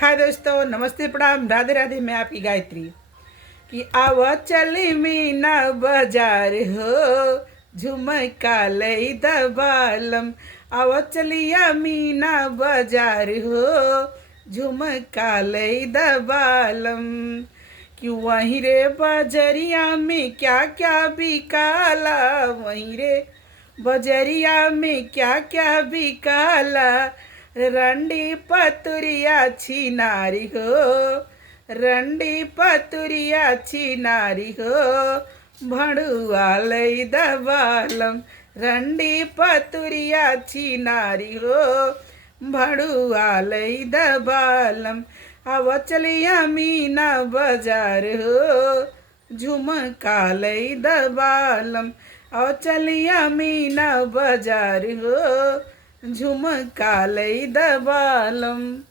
हाय दोस्तों, नमस्ते, प्रणाम, राधे राधे। मैं आपकी गायत्री। कि आव चली मीना बाजार हो, झुमका लई दबालम। आव चलिया मीना बाजार हो, झुमका लई दबालम। कि वहीं रे बजरिया में क्या क्या बिकाला, वहीं रे बजरिया में क्या क्या बिकाला। रंडी पतुरिया छिनारी हो, रंडी पतुरिया छिनारी हो, भड़ुआ लई दबालम। रंडी पतुरिया छिनारी हो, भड़ुआ लई दबालम। अब चलिया मीना बाजार हो, झुमका लई दबालम। और चलिया मीना बाजार हो, झुमका लई दबालम।